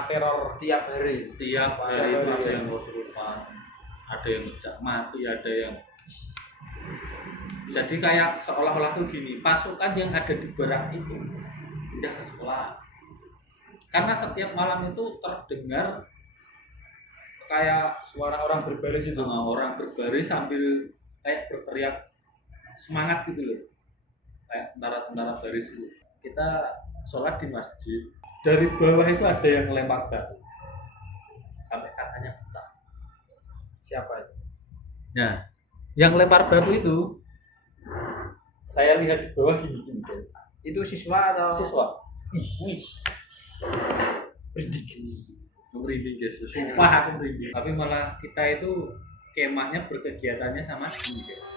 kena teror tiap hari itu ada yang kesurupan, ada yang ngejak mati, ada yang jadi kayak seolah-olah tuh gini, pasukan yang ada di barak itu pindah ke sekolah karena setiap malam itu terdengar kayak suara orang berbaris itu. orang berbaris sambil kayak berteriak semangat gitu loh, kayak tentara-tentara baris itu. Kita sholat di masjid, dari bawah itu ada yang lempar batu sampai katanya pecah. siapa itu? Nah, yang lempar batu itu saya lihat di bawah gini guys. Itu siswa atau Siswa. wih Merinding guys, sumpah aku merinding. Tapi malah kita itu kemahnya berkegiatannya sama gini guys.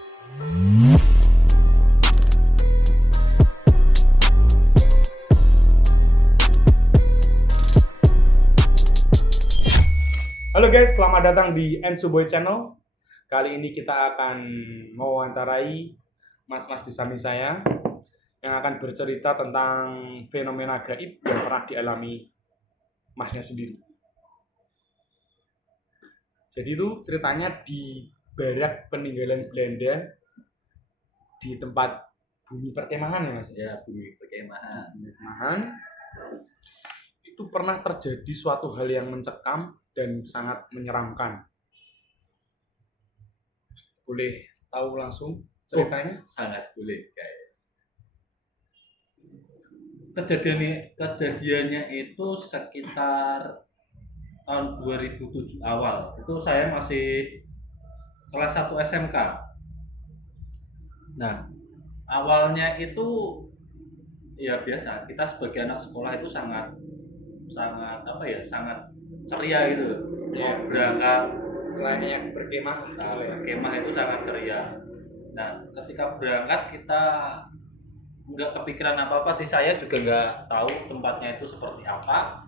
Halo guys, selamat datang di Ensuboy Channel. Kali ini kita akan mewawancarai mas-mas di samping saya yang akan bercerita tentang fenomena gaib yang pernah dialami masnya sendiri. Jadi itu ceritanya di barak peninggalan Belanda di tempat bumi perkemahan ya mas? Ya, bumi perkemahan. Itu pernah terjadi suatu hal yang mencekam dan sangat menyeramkan. Boleh tahu langsung ceritanya? Sangat boleh guys. Kejadiannya itu sekitar tahun 2007 awal. Itu saya masih kelas 1 SMK. Nah, awalnya itu ya biasa, kita sebagai anak sekolah itu sangat ceria gitu loh. Iya. Mau berangkat Lainnya berkemah. kemah itu sangat ceria. Nah, ketika berangkat kita nggak kepikiran apa-apa sih, saya juga nggak tahu tempatnya itu seperti apa.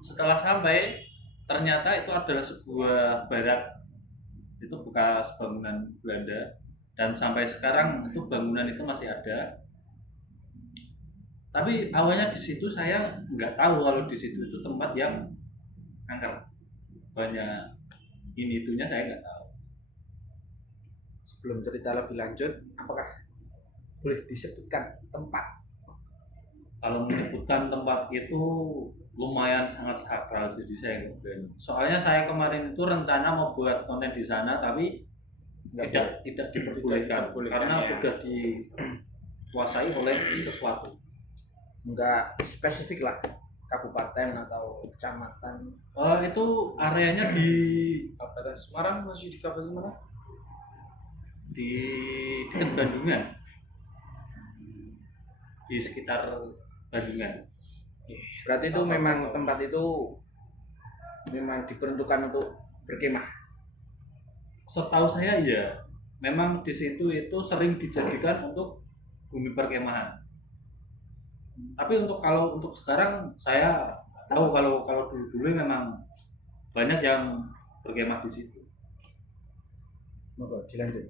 Setelah sampai, ternyata itu adalah sebuah barak, itu bekas bangunan Belanda, dan sampai sekarang itu bangunan itu masih ada. Tapi awalnya di situ saya nggak tahu kalau di situ itu tempat yang angker, banyak ini itunya saya nggak tahu. sebelum cerita lebih lanjut, apakah boleh disebutkan tempat? Kalau menyebutkan tempat itu lumayan sangat sakral, jadi saya nggak berani. Soalnya saya kemarin itu rencana mau buat konten di sana, tapi tidak diperbolehkan karena ya. sudah dikuasai oleh sesuatu. Enggak spesifik lah, kabupaten atau kecamatan. Itu areanya di Kabupaten Semarang, masih di Kabupaten mana? di dekat Bandungan, di sekitar Bandungan. Berarti itu memang tempat itu memang diperuntukkan untuk berkemah. Setahu saya ya, memang di situ itu sering dijadikan untuk bumi perkemahan. Tapi kalau untuk sekarang saya tahu kalau dulu memang banyak yang berkemah di situ. Monggo dilanjut.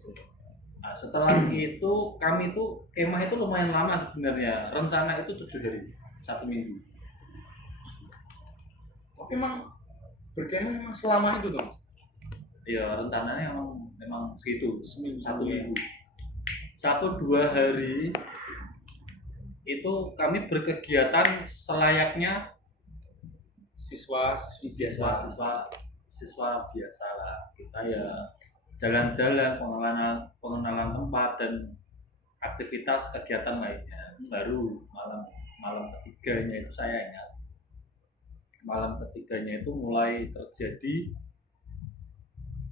Nah, setelah itu kami itu kemah itu lumayan lama sebenarnya. Rencana itu 7 hari, 1 minggu. Tapi emang berkemah memang selama itu tuh. Ya rencananya memang segitu, seminggu 1 minggu. 1-2 hari itu kami berkegiatan selayaknya Siswa biasa lah. Kita ya jalan-jalan, pengenalan tempat dan aktivitas kegiatan lainnya. Baru malam ketiganya itu saya ingat, malam ketiganya itu mulai terjadi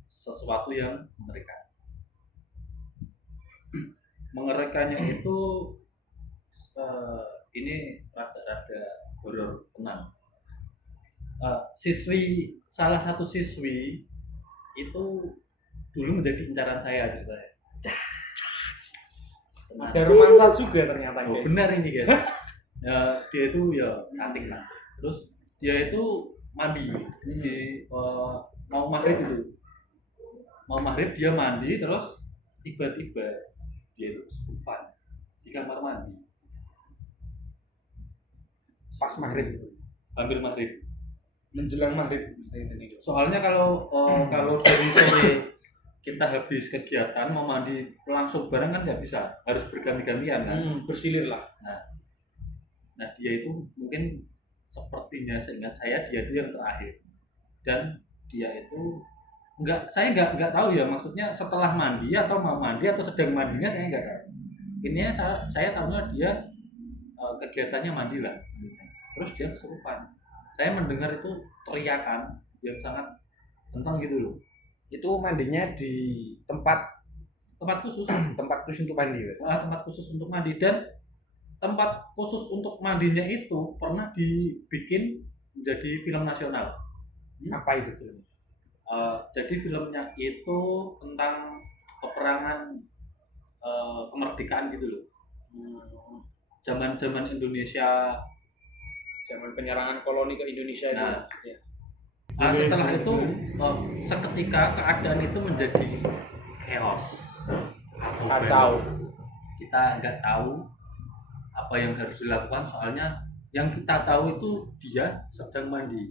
sesuatu yang mengerikan. Mengerikannya itu ini rada-rada horor tenang. Salah satu siswi itu dulu menjadi incaran saya ceritanya. ada romansa juga ternyata guys. Benar ini guys. Dia itu ya cantik lah. Terus dia itu mandi mau maghrib itu. Mau maghrib dia mandi, terus tiba-tiba dia itu kesurupan di kamar mandi. Pas maghrib itu. hampir maghrib. Menjelang maghrib. Soalnya kalau dari sore kita habis kegiatan mau mandi langsung bareng kan nggak bisa, harus berganti-gantian kan. Bersilir lah. Nah dia itu mungkin sepertinya seingat saya dia itu yang terakhir, dan dia itu saya nggak tahu ya, maksudnya setelah mandi atau mau mandi atau sedang mandinya saya nggak tahu. Intinya saya tahunya dia kegiatannya mandi lah, terus dia kesurupan. Saya mendengar itu teriakan yang sangat kencang gitu loh. Itu mandinya di tempat khusus tempat khusus untuk mandi. tempat khusus untuk mandi, dan tempat khusus untuk mandinya itu pernah dibikin menjadi film nasional. Apa itu film? Jadi filmnya itu tentang peperangan kemerdekaan gitu loh. Zaman Indonesia, Zaman penyerangan koloni ke Indonesia itu. Nah, setelah itu seketika keadaan itu menjadi chaos, Kacau. kita nggak tahu apa yang harus dilakukan, soalnya yang kita tahu itu dia sedang mandi.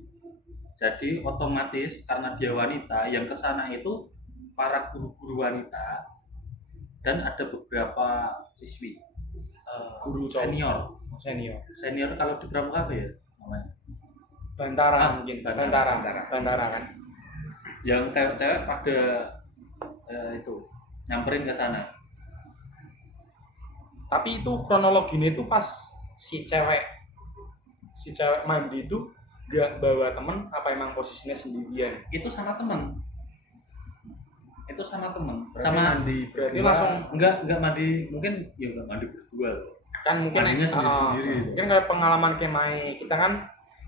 Jadi otomatis karena dia wanita, yang kesana itu para guru-guru wanita dan ada beberapa siswi, guru senior kalau di pramuka apa ya namanya, Bantara mungkin. Bantara kan. yang cewek-cewek pada itu nyamperin ke sana. Tapi itu kronologinya itu pas si cewek mandi itu gak bawa temen, apa emang posisinya sendirian? Itu sama temen. Berarti mandi Berarti berdua. langsung Enggak mandi, mungkin ya enggak mandi berdua loh. kan mungkin Mandinya sendiri-sendiri. mungkin kayak pengalaman kemai kita kan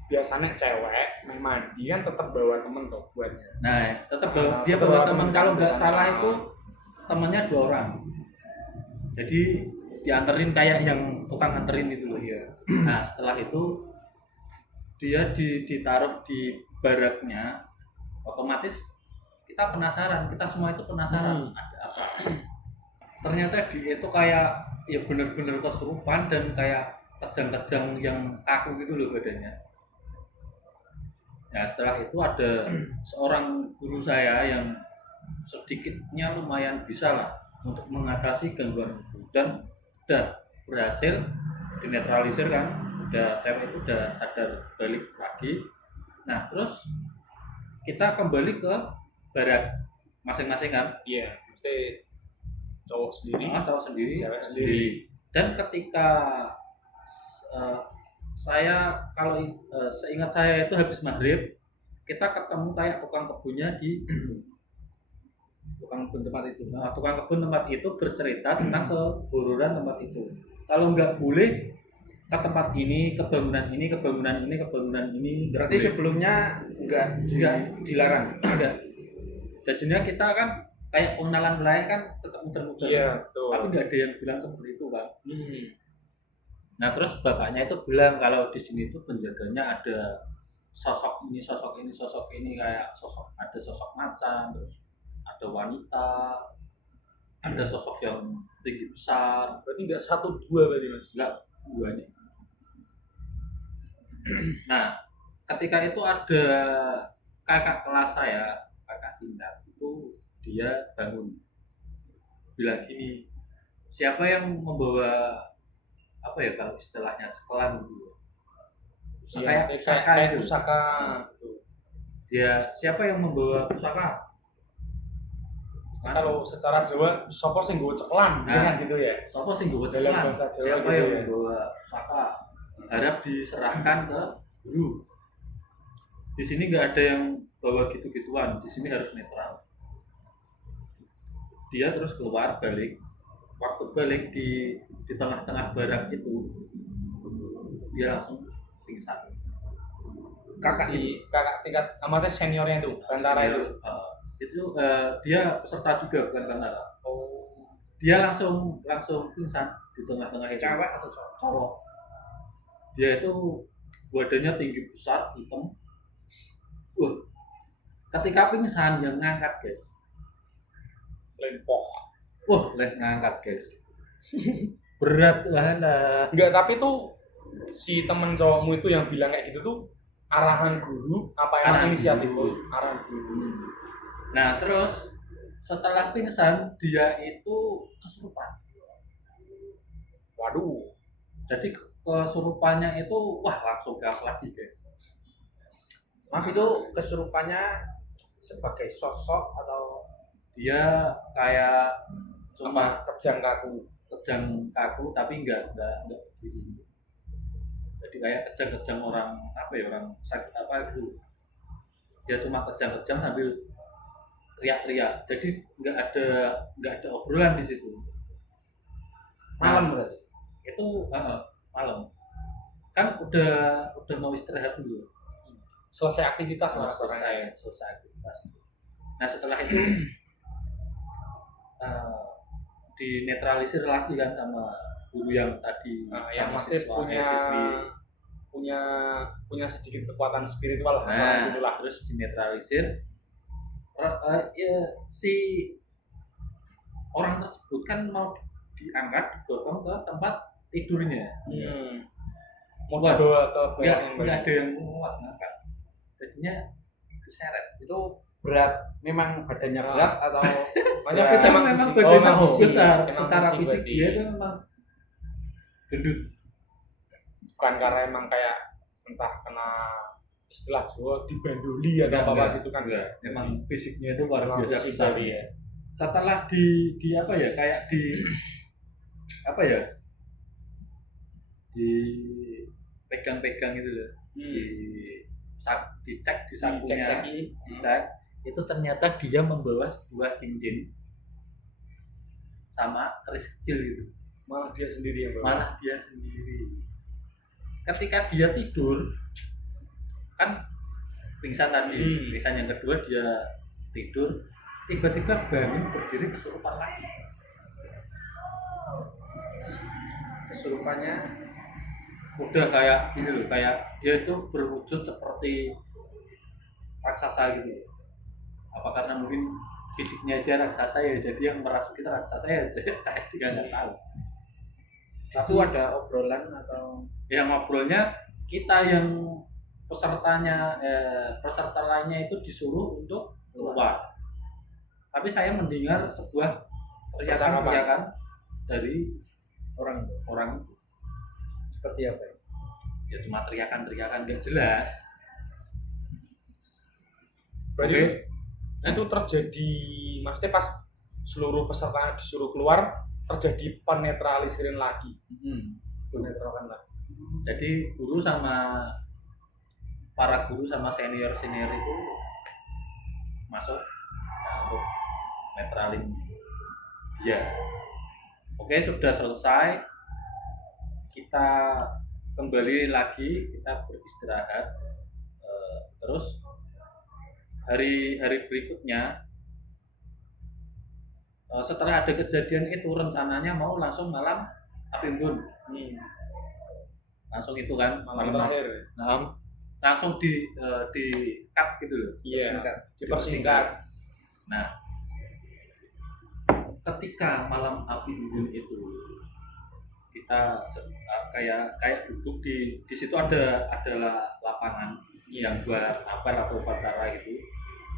biasanya cewek main mandi kan tetap bawa temen tuh buatnya. Nah, tetap Ah, dia tetap bawa bawa teman. teman. Kalau nggak Sama. salah itu temannya 2 orang. Jadi dianterin kayak yang tukang anterin itu loh. Iya. Nah, setelah itu dia ditaruh di baraknya. Otomatis kita penasaran, kita semua itu penasaran ada apa. Ternyata dia itu kayak ya benar-benar kesurupan dan kayak kejang-kejang yang kaku gitu loh badannya. Nah, setelah itu ada seorang guru saya yang sedikitnya lumayan bisa lah untuk mengatasi gangguan itu, dan udah berhasil dinetralisir kan, udah cewek itu udah sadar balik lagi. Nah, terus kita kembali ke barak masing-masing kan. Iya, mesti cowok sendiri. Cowok sendiri, Cewek sendiri. Dan ketika saya kalau seingat saya itu habis maghrib kita ketemu kayak tukang kebunnya di Tukang kebun tempat itu. tukang kebun tempat itu bercerita tentang kehororan tempat itu. Kalau nggak boleh ke tempat ini, kebangunan ini, kebangunan ini, kebangunan ini. Berarti sebelumnya enggak dilarang. enggak. Jadinya kita kan kayak pengenalan wilayah kan tetap muter-muter. Iya, betul. Tapi nggak ada yang bilang seperti itu kan. Hmm. Nah, terus bapaknya itu bilang kalau di sini tuh penjaganya ada sosok ini, sosok ini, sosok ini, kayak ada sosok macan, terus ada wanita, ada sosok yang tinggi besar, Berarti nggak 1-2 berarti mas? enggak banyak. Nah, ketika itu ada kakak kelas saya, kakak tingkat itu, dia bangun bilang gini, siapa yang membawa apa ya kalau istilahnya cekelan gitu, Iya, kayak pusaka. dia siapa yang membawa pusaka. Kalau secara Jawa, sopo sing nggawa cekelan, Nah. gitu ya. Siapa sih gue Dalam cekelan? bahasa Jawa Siapa gitu yang ya. membawa pusaka? Harap diserahkan ke guru. Di sini nggak ada yang bawa gitu-gituan. Di sini harus netral. Dia terus keluar balik. Waktu balik di tengah-tengah barak itu, dia langsung pingsan. Kakak Si kakak tingkat amatnya seniornya itu, Bantara itu. Dia peserta juga bukan Bantara. Oh. Dia langsung pingsan di tengah-tengah itu. cewek atau cowok? Cowok. Dia itu badannya tinggi besar, hitam. Ketika pingsan yang ngangkat guys. Lempoh. Ngangkat guys. Berat lah. Enggak, tapi tuh si temen cowokmu itu yang bilang kayak gitu tuh arahan guru apa emang Arahan inisiatif guru. arahan guru? Nah terus setelah pingsan dia itu kesurupan. Waduh, Jadi kesurupannya itu wah langsung gas lagi guys. Maaf, itu kesurupannya sebagai sosok atau Dia kayak cuma kejang kaku. kejang kaku tapi enggak berdiri. Jadi kayak kejang-kejang orang apa ya, orang sakit apa itu. Dia cuma kejang-kejang sambil teriak-teriak. Jadi nggak ada obrolan di situ. malam berarti? Itu malam. Kan udah mau istirahat dulu. Selesai aktivitas lah Selesai aktivitas. Nah setelah itu dinetralisir lagi kan sama guru yang tadi yang sama masih siswi. punya sedikit kekuatan spiritual lah, Nah, gitulah. terus dinetralisir. Ya, si orang tersebut kan mau diangkat, digotong ke tempat tidurnya. Mau dibawa ke Nggak yang baru. ada yang muat ngangkat. Jadinya diseret. Itu berat, memang badannya Ah. berat atau Makanya Ya, fit Memang fisik. badannya emang fisik. besar. Emang Secara fisik berarti. dia itu memang gendut. Bukan karena emang kayak entah kena istilah Jawa dibanduli atau apa Enggak, gitu kan. enggak. Memang fisiknya itu luar Emang biasa fisik besar. dari ya. Setelah di apa ya, kayak di apa ya, di pegang-pegang itu loh, dicek di sakunya, dicek itu ternyata dia membawa sebuah cincin sama keris kecil gitu. Malah dia sendiri yang bawa. Malah dia sendiri. Ketika dia tidur kan pingsan tadi, pingsan yang kedua dia tidur, tiba-tiba bangun berdiri kesurupan lagi. kesurupannya Udah kayak gitu loh, kayak dia itu berwujud seperti raksasa gitu. Apa karena mungkin fisiknya aja raksasa ya, jadi yang merasuki itu raksasa ya, saya juga nggak tahu. itu ada obrolan atau Yang ngobrolnya kita yang peserta lainnya itu disuruh untuk keluar. Tapi saya mendengar sebuah teriakan dari orang itu. seperti apa ya? Ya cuma teriakan nggak jelas. Berarti Oke. itu terjadi, maksudnya pas seluruh peserta disuruh keluar terjadi penetralisiran lagi. Penetralkan lagi. Jadi para guru sama senior itu masuk untuk netralin dia. Oke, sudah selesai. Kita kembali lagi, kita beristirahat. Terus hari berikutnya, setelah ada kejadian itu, rencananya mau langsung malam api unggun. Langsung itu kan Malam terakhir. langsung di cut gitu loh. Iya. Singkat. Dipersingkat. Nah, ketika malam api unggun itu kita kayak duduk di situ adalah lapangan yang buat apel atau upacara gitu,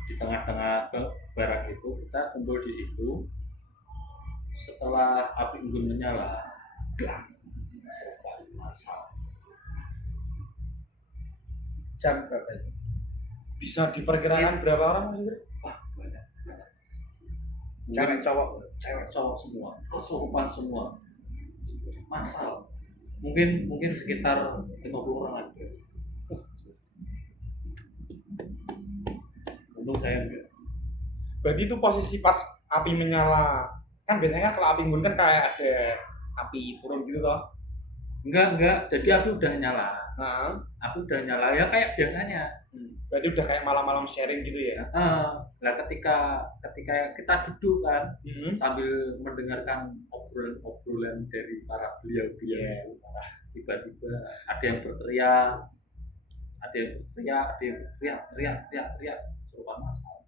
di tengah-tengah barak itu kita kumpul di situ. Setelah api unggun menyala, sopan masal. Jam berapa itu? Bisa diperkirakan berapa orang Mas Indra? Banyak. Cewek cowok Cewek cowok semua, kesurupan semua, masal. Mungkin sekitar 50 orang aja. Untung saya enggak. Berarti itu posisi pas api menyala. Kan biasanya kan kalau api unggun kan kayak ada api turun gitu toh. Enggak. Jadi api udah nyala. Nah, Api udah nyala ya kayak biasanya. berarti udah kayak malam-malam sharing gitu ya. Nah, ketika kita duduk kan Hmm. sambil mendengarkan obrolan dari para beliau-beliau, tiba-tiba ada yang berteriak, teriak, serupan masal.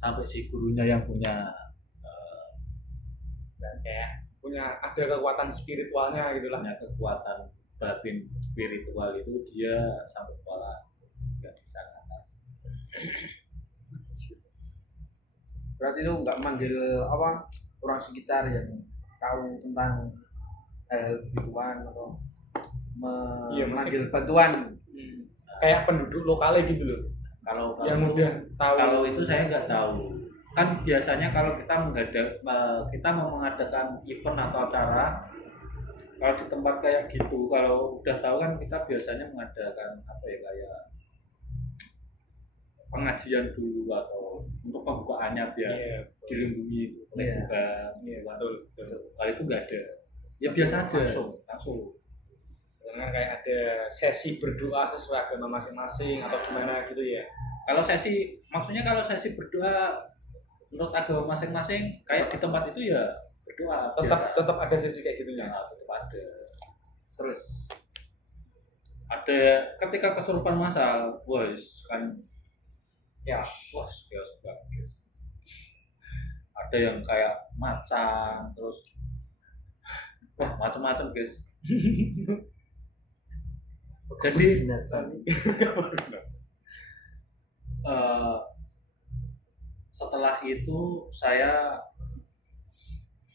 Sampai si gurunya yang punya Dan kayak punya ada kekuatan spiritualnya gitu lah. kekuatan batin spiritual itu dia sampai kepala nggak bisa ke atas. Berarti itu nggak manggil apa orang sekitar yang tahu tentang hal gituan atau Iya, memanggil bantuan. Kayak penduduk lokalnya gitu loh. Kalau Yang udah tahu. kalau itu saya nggak tahu. Kan biasanya kalau kita mau mengadakan event atau acara, kalau di tempat kayak gitu, kalau udah tahu kan kita biasanya mengadakan apa ya, kayak pengajian dulu atau untuk pembukaannya biar Iya, dilindungi oleh Iya. Tuhan. iya, betul, betul. Kalau itu nggak ada, ya biasa aja, Langsung. Dengan kayak ada sesi berdoa sesuai agama masing-masing atau gimana gitu ya. Kalau maksudnya sesi berdoa menurut agama masing-masing, kayak di tempat itu ya berdoa biasa. Tetap ada sesi kayak gitunya. Nah, tetap ada. Terus Ada ketika kesurupan masal, boys kan, Ya. wah chaos banget guys. Ada yang kayak macan, terus wah macam-macam guys. Jadi setelah itu saya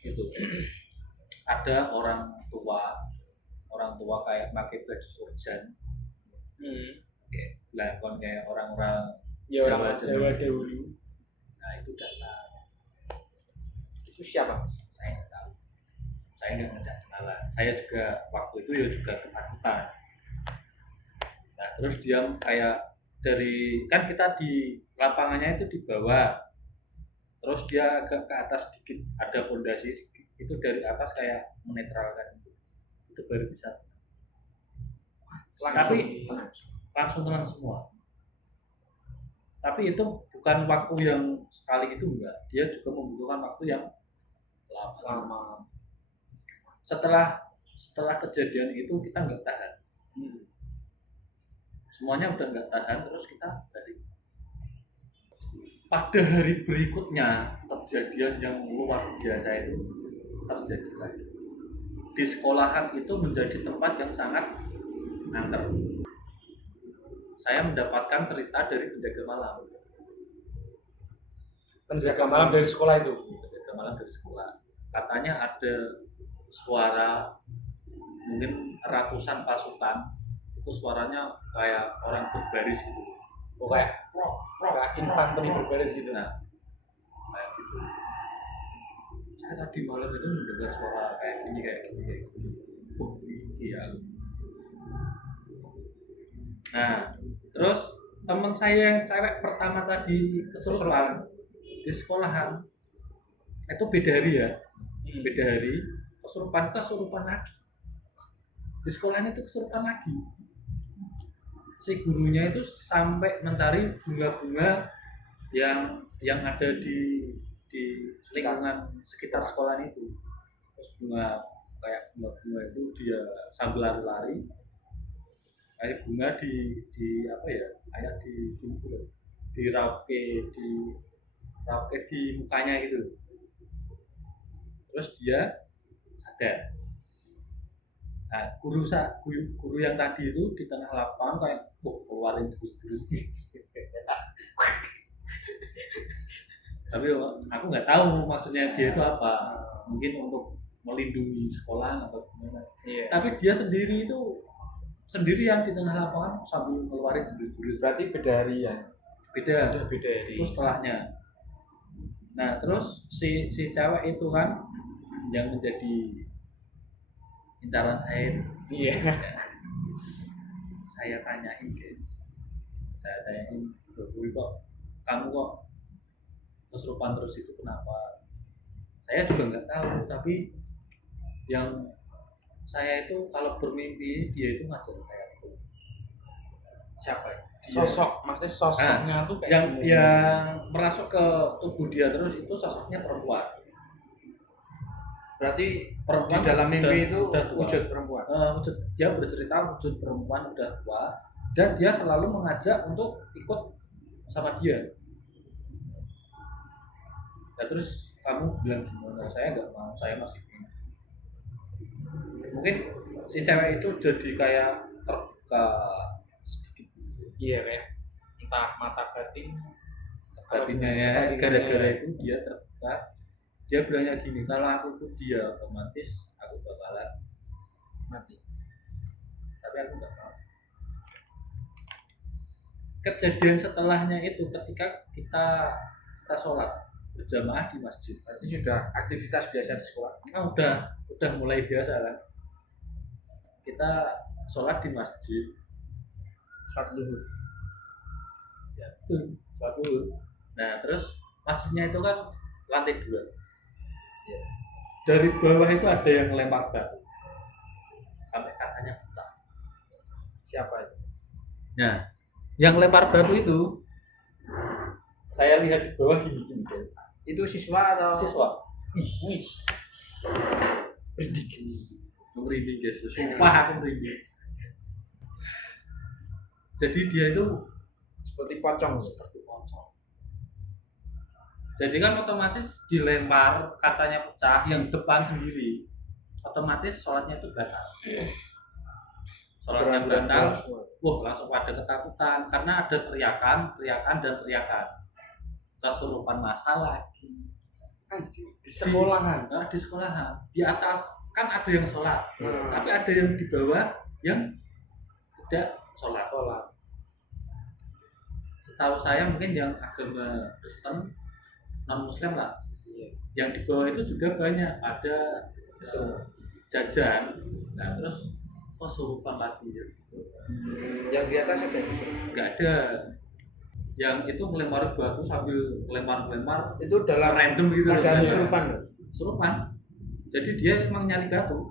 itu ada orang tua kayak pakai baju surjan, lakon kayak orang-orang Ya orang Jawa Jawa dahulu. nah itu datang. Itu siapa? Saya nggak tahu, saya nggak ngajak kenalan, saya juga waktu itu ya juga ketakutan. Nah terus dia kayak dari, kan kita di lapangannya itu di bawah, terus dia agak ke atas sedikit ada pondasi, itu dari atas kayak menetralkan itu baru bisa. Tapi langsung tenang semua. Tapi itu bukan waktu yang sekali itu enggak, dia juga membutuhkan waktu yang lama. Setelah kejadian itu kita nggak tahan, semuanya udah nggak tahan, terus kita balik. Pada hari berikutnya kejadian yang luar biasa itu terjadi lagi. Di sekolahan itu menjadi tempat yang sangat angker. Saya mendapatkan cerita dari penjaga malam. Penjaga malam dari sekolah itu. Penjaga malam dari sekolah. Katanya ada suara mungkin ratusan pasukan, itu suaranya kayak orang berbaris gitu. Oh, kayak kayak infanteri berbaris gitu. Nah, kayak gitu. Saya tadi malam itu mendengar suara kayak gini. Oh, iya. Nah, terus teman saya yang cewek pertama tadi kesurupan di sekolahan itu beda hari ya, beda hari kesurupan lagi di sekolahnya, itu kesurupan lagi. Si gurunya itu sampai mencari bunga-bunga yang ada di lingkungan sekitar sekolah itu. Terus bunga itu dia sambil lari-lari, kayak bunga di apa ya, kayak dirauke di mukanya gitu. Terus dia sadar. Nah, guru yang tadi itu di tengah lapangan kayak keluarin jurus-jurus nih. Tapi aku nggak tahu maksudnya dia itu apa. Mungkin untuk melindungi sekolah atau gimana. Iya. Tapi dia sendirian di tengah lapangan sambil ngeluarin jurus-jurus. berarti beda hari ya. Beda Hari. itu setelahnya. Nah terus si cewek itu kan yang menjadi incaran saya. Iya. Saya tanyain guys, kok kamu kok kesurupan terus, itu kenapa? Saya juga nggak tahu, tapi yang saya itu kalau bermimpi dia itu ngajak saya itu. Siapa? Sosok, maksudnya sosoknya tuh kayak yang gimana? yang merasuk ke tubuh dia terus itu sosoknya perempuan. Berarti Perempuan di dalam mimpi itu udah tua. wujud perempuan. Dia bercerita wujud perempuan udah tua dan dia selalu mengajak untuk ikut sama dia. Nah terus kamu bilang gimana? Saya nggak mau, saya masih ingin. mungkin si cewek itu jadi kayak terbuka sedikit. Iya, kayak entah mata batin Batinnya ya, gara-gara itu dia terbuka. Dia bilangnya gini, kalau aku ikut dia otomatis aku bakalan mati. tapi aku nggak mau. Kejadian setelahnya itu ketika kita sholat berjamaah di masjid. Berarti sudah aktivitas biasa di sekolah. Udah mulai biasa kan. Kita sholat di masjid. Sholat zuhur. Ya betul, sholat zuhur. Nah terus masjidnya itu kan lantai 2. Ya. Dari bawah itu ada yang lempar batu sampai katanya pecah. Siapa itu? Nah, yang lempar batu itu saya lihat di bawah gini guys. Itu siswa atau Siswa. Wih. Merinding guys. Merinding guys. Sumpah aku merinding. Jadi dia itu seperti pocong. seperti pocong. Jadi kan otomatis dilempar, kacanya pecah, yang depan sendiri otomatis sholatnya itu batal. Sholatnya batal. Wah, langsung pada ketakutan karena ada teriakan dan teriakan. Kesurupan massa lagi. anjing di sekolahan. Di sekolahan. Di atas kan ada yang sholat, tapi ada yang di bawah yang tidak sholat. Setahu saya mungkin yang agama Kristen, non Muslim lah. Iya. Yang di bawah itu juga banyak ada jajan. Nah terus kesurupan lagi ya. Yang di atas ada Nggak ada. Yang itu melempari batu sambil melempar itu dalam random gitu. keadaan Ya. kesurupan. Kesurupan. Jadi dia emang nyari batu.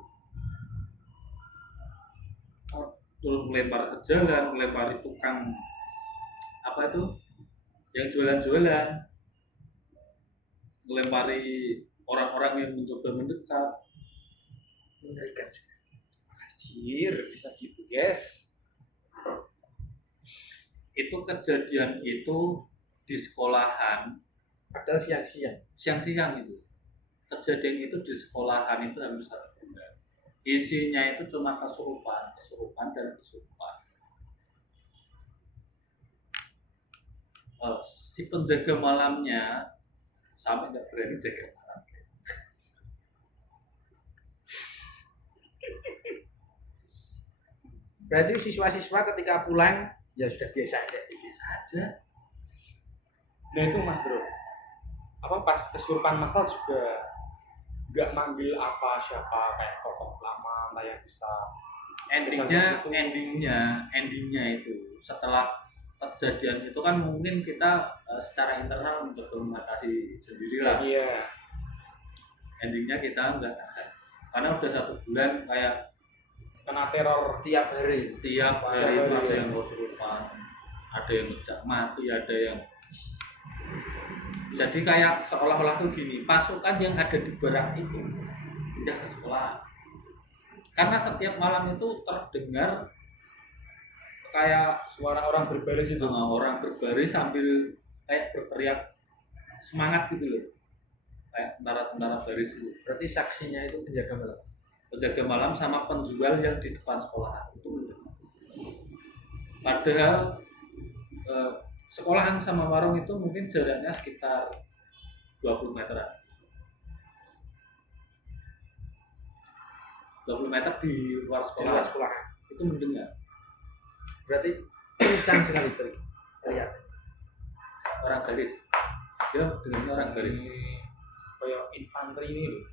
Terus melempar ke jalan, melempari tukang apa itu yang jualan-jualan, melempari orang-orang yang mencoba mendekat. Mengerikan sekali. Anjir, bisa gitu, guys. Itu kejadian itu di sekolahan Padahal siang-siang itu. Kejadian itu di sekolahan itu hampir 1 bulan. Isinya itu cuma kesurupan dan kesurupan. Si penjaga malamnya sampai nggak berani jaga malam, guys. Berarti siswa-siswa ketika pulang ya sudah biasa aja. Biasa aja. Nah itu Mas Bro, apa pas kesurupan massal juga nggak manggil apa siapa kayak tokoh lama lah yang bisa endingnya itu setelah kejadian itu kan mungkin kita secara internal mencoba mengatasi sendiri lah. Iya. Endingnya kita enggak tahan karena udah 1 bulan kayak Kena teror. Tiap hari itu ada yang kesurupan, ada yang ngejak mati, ada yang jadi kayak seolah-olah tuh gini, pasukan yang ada di barak itu pindah ke sekolah karena setiap malam itu terdengar kayak Suara orang berbaris itu. orang berbaris sambil kayak berteriak semangat gitu loh, kayak tentara baris itu. Berarti saksinya itu Penjaga malam sama penjual yang di depan sekolah itu. Padahal sekolahan sama warung itu mungkin jaraknya sekitar 20 meteran. 20 meter di luar sekolah. Itu mendengar. Berarti kencang sekali teriak. Orang garis. Dia dengan orang garis. Kayak infanteri ini loh.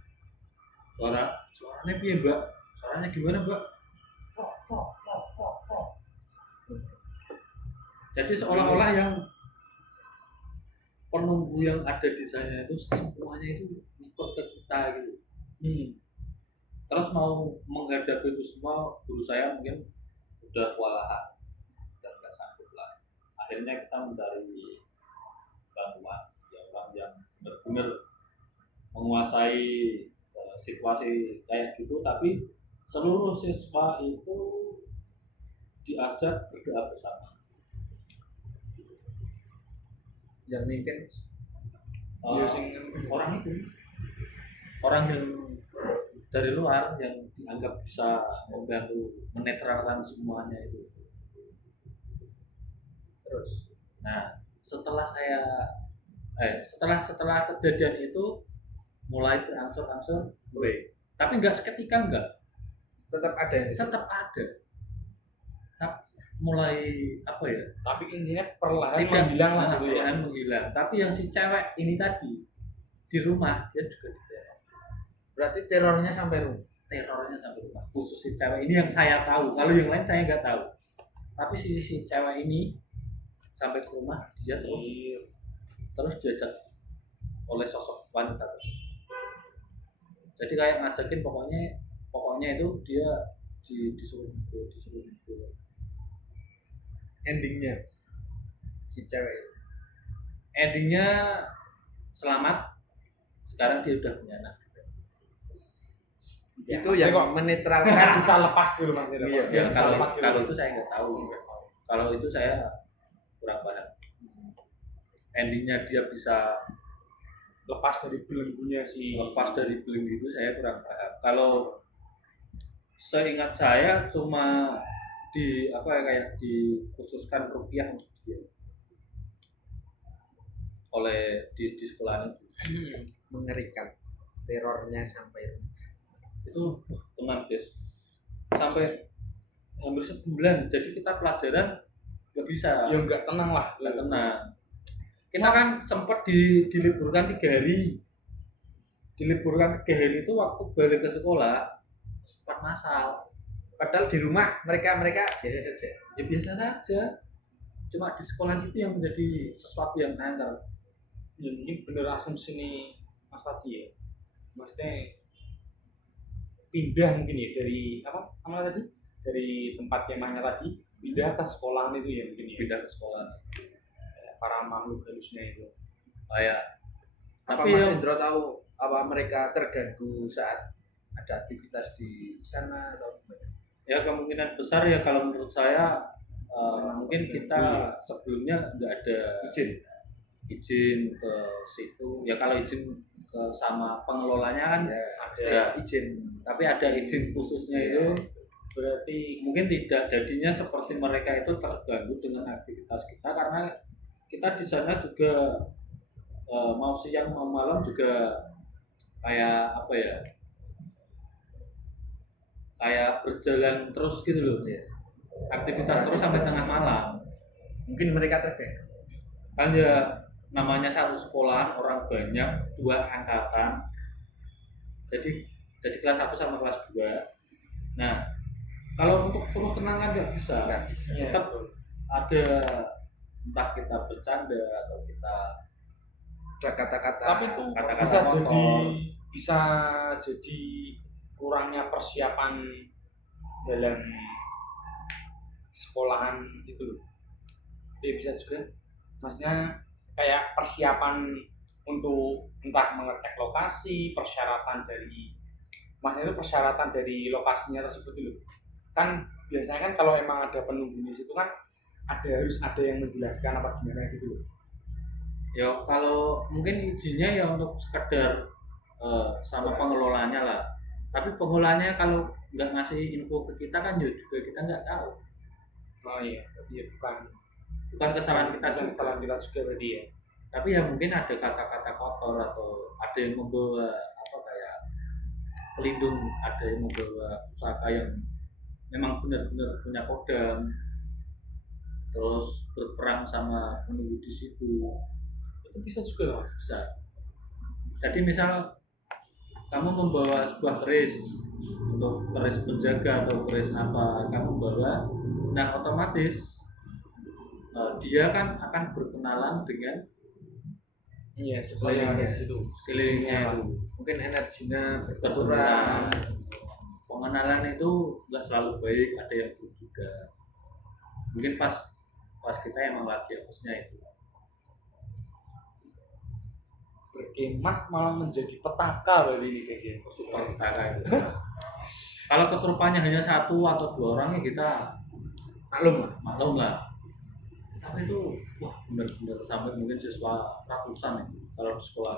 Suaranya piye, Mbak? Suaranya gimana, Mbak? Jadi seolah-olah yang penunggu yang ada di sana itu semuanya itu ikut ke kita gitu. Terus mau menghadapi itu semua, guru saya mungkin udah kewalahan, udah nggak sanggup lah. Akhirnya kita mencari bantuan ya, orang yang benar-benar menguasai situasi kayak gitu, tapi seluruh siswa itu diajak berdoa bersama. Yang mimpin Orang yang dari luar yang dianggap bisa membantu menetralkan semuanya itu. Terus Nah, setelah setelah kejadian itu mulai berangsur-angsur, tapi nggak seketika, nggak, tetap ada yang tetap ada. Mulai apa ya? Tapi intinya perlahan Tidak menghilang lah gitu ya. perlahan menghilang. Tapi yang si cewek ini tadi di rumah dia juga diteror. berarti terornya sampai rumah. Terornya sampai rumah. Khusus si cewek ini yang saya tahu. Kalau yang lain saya nggak tahu. Tapi si cewek ini sampai ke rumah dia terus diajak oleh sosok wanita tersebut. Jadi kayak ngajakin pokoknya itu dia disuruh ngumpul. Endingnya si cewek itu. Endingnya selamat. Sekarang dia udah punya anak. Ya, Itu yang kok menetralkan. bisa lepas dulu Mas. Iya, Ya, Bisa kalau lepas dulu. kalau itu saya nggak tahu. Kalau itu saya kurang paham. Endingnya dia bisa lepas dari belenggunya si lepas dari bling itu saya kurang paham. Kalau seingat saya cuma kayak dikhususkan rupiah untuk dia oleh di sekolah itu. Mengerikan terornya sampai rumah. Itu tenang guys, sampai hampir sebulan. Jadi kita pelajaran nggak bisa, ya nggak tenang lah. nggak tenang. Kita kan sempat diliburkan 3 hari. Diliburkan 3 hari itu waktu balik ke sekolah sempat masal. Padahal di rumah mereka biasa saja. Ya biasa saja. Cuma di sekolah itu yang menjadi sesuatu yang aneh. Ya mungkin bener asumsi ini Mas tadi ya. Maksudnya pindah mungkin ya dari apa namanya tadi? Dari tempat kemahnya tadi pindah ke sekolahan itu ya mungkin ya. Pindah ke sekolah. Para makhluk halusnya itu. Kayak Apa tapi Mas yang Indro tahu apa mereka terganggu saat ada aktivitas di sana atau gimana? ya kemungkinan besar ya kalau menurut saya mungkin kita sebelumnya nggak ada izin ke situ. Ya kalau izin ke sama pengelolanya kan Ya, ada, izin. tapi ada izin khususnya itu. Berarti mungkin tidak jadinya seperti mereka itu terganggu dengan aktivitas kita, karena kita di sana juga mau siang mau malam juga kayak apa ya, kayak berjalan terus gitu loh, Ya. aktivitas terus sampai tengah malam. Mungkin mereka terganggu. Kan ya namanya satu sekolahan orang banyak, 2 angkatan, jadi kelas 1 sama kelas 2. Nah kalau untuk suruh tenang nggak bisa, Nggak bisa. tetap ada, entah kita bercanda atau kita Ada kata-kata. Tapi itu Kata-kata bisa motor. jadi kurangnya persiapan dalam sekolahan itu loh. Ya bisa juga. Maksudnya kayak persiapan untuk entah mengecek lokasi, persyaratan dari lokasinya tersebut dulu. Kan biasanya kan kalau emang ada penunggu di situ kan harus ada yang menjelaskan apa gimana gitu loh. ya kalau mungkin izinnya ya untuk sekedar sama pengelolanya lah. Tapi pengelolanya kalau nggak ngasih info ke kita kan ya juga kita nggak tahu. Oh iya, berarti ya Bukan kesalahan kita bukan juga. kesalahan kita juga berarti ya. Tapi ya mungkin ada kata-kata kotor atau ada yang membawa apa kayak pelindung, ada yang membawa pusaka yang memang benar-benar punya kodam, terus berperang sama penunggu di situ. Itu bisa juga loh. Bisa. Jadi misal kamu membawa sebuah keris untuk keris penjaga atau keris apa kamu bawa, nah otomatis dia kan akan berkenalan dengan Iya, sesuai yang ada di situ. sekelilingnya itu. Mungkin energinya Berkurang. berkurang. Pengenalan itu nggak selalu baik, ada yang buruk juga. Mungkin pas kita emang lagi hapusnya itu. Berkemah malah menjadi petaka berarti ini guys ya. Super petaka itu. Kalau kesurupannya hanya 1 atau 2 orang ya kita maklum lah. Tapi itu wah benar-benar sampai mungkin siswa ratusan ya kalau di sekolah.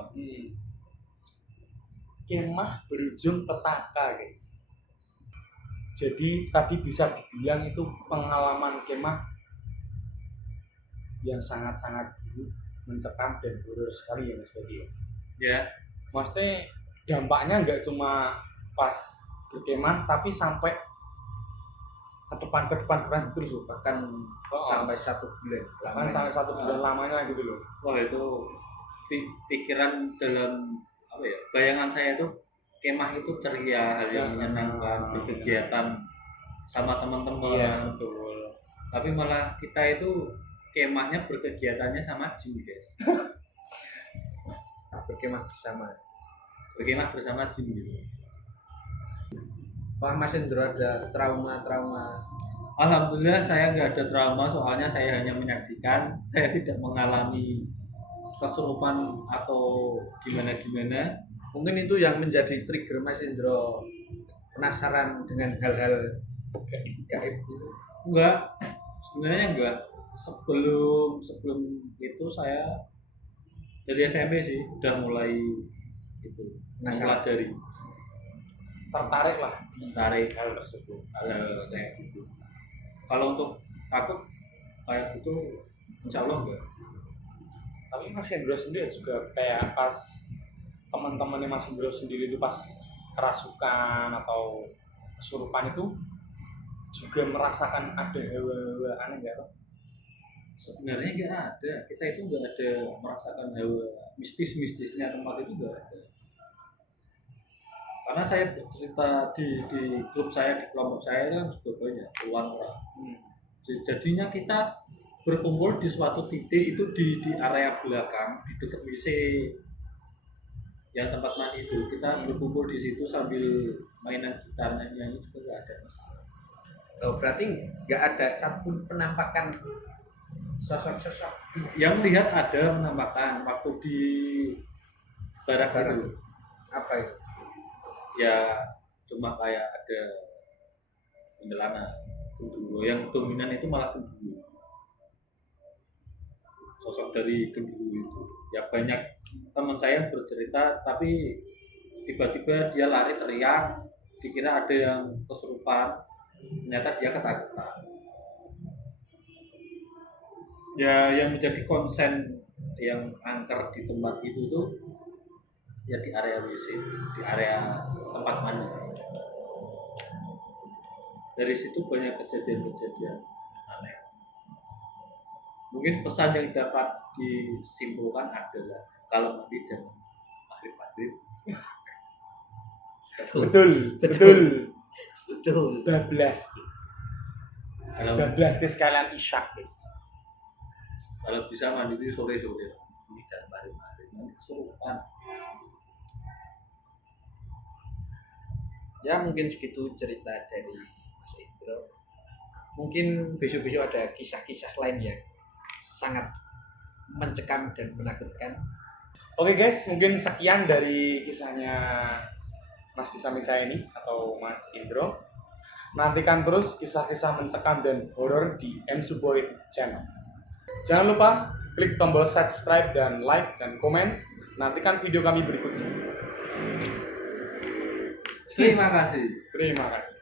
kemah berujung petaka, guys. Jadi tadi bisa dibilang itu pengalaman kemah yang sangat-sangat buruk, mencekam dan horor sekali ya Mas Budi. Ya, Maksudnya dampaknya nggak cuma pas berkemah, tapi sampai ke depan terus loh. Bahkan sampai 1 bulan Bahkan sampai 1 bulan lamanya gitu loh. wah itu pikiran dalam apa ya? Bayangan saya itu kemah itu ceria, hal yang menyenangkan, berkegiatan sama teman-teman. Iya betul. Tapi malah kita itu kemahnya berkegiatannya sama jin, guys. berkemah bersama. Berkemah bersama jin gitu. Pak Mas Indro ada trauma-trauma? Alhamdulillah saya nggak ada trauma, soalnya saya hanya menyaksikan, saya tidak mengalami kesurupan atau gimana-gimana. Mungkin itu yang menjadi trigger Mas Indro penasaran dengan hal-hal gaib itu. Enggak, sebenarnya enggak. Sebelum itu saya dari SMP sih udah mulai itu mempelajari, Tertarik lah menarik hal tersebut. hal kayak gitu. Kalau untuk takut kayak gitu, insya Allah enggak. Tapi Mas Hendro sendiri juga kayak pas teman-temannya Mas Hendro sendiri itu pas kerasukan atau kesurupan itu juga merasakan ada hawa-hawa aneh nggak? Sebenarnya nggak ada, kita itu nggak ada merasakan hawa mistisnya tempat itu, nggak ada. Karena saya bercerita di grup saya, di kelompok saya kan juga banyak puluhan orang. Jadinya kita berkumpul di suatu titik itu di area belakang, di dekat WC yang tempat mandi itu. Kita berkumpul di situ sambil mainan gitar, nyanyi juga nggak ada masalah. Oh, berarti nggak ada satupun penampakan sosok-sosok Yang lihat ada penampakan waktu di barak Barak. itu. apa itu? Ya cuma kayak ada kuntilanak, genderuwo. Yang dominan itu malah genderuwo, sosok dari genderuwo itu. Ya banyak teman saya bercerita, tapi tiba-tiba dia lari teriak, dikira ada yang kesurupan, ternyata dia ketakutan. Ya yang menjadi konsen yang angker di tempat itu tuh ya di area WC, di area tempat mandi. Dari situ banyak kejadian-kejadian aneh. Mungkin pesan yang dapat disimpulkan adalah kalau mandi jangan maghrib. Betul. Bablas. Kalau Bablas ke sekalian isyak, guys. kalau bisa mandi itu sore-sore. Ini jangan maghrib, nanti kesurupan. Ya mungkin segitu cerita dari Mas Indro. Mungkin besok-besok ada kisah-kisah lain yang sangat mencekam dan menakutkan. Oke guys, mungkin sekian dari kisahnya Mas di samping saya ini atau Mas Indro. Nantikan terus kisah-kisah mencekam dan horor di Ensuboy Channel. Jangan lupa klik tombol subscribe dan like dan komen. Nantikan video kami berikutnya. Terima kasih. Terima kasih.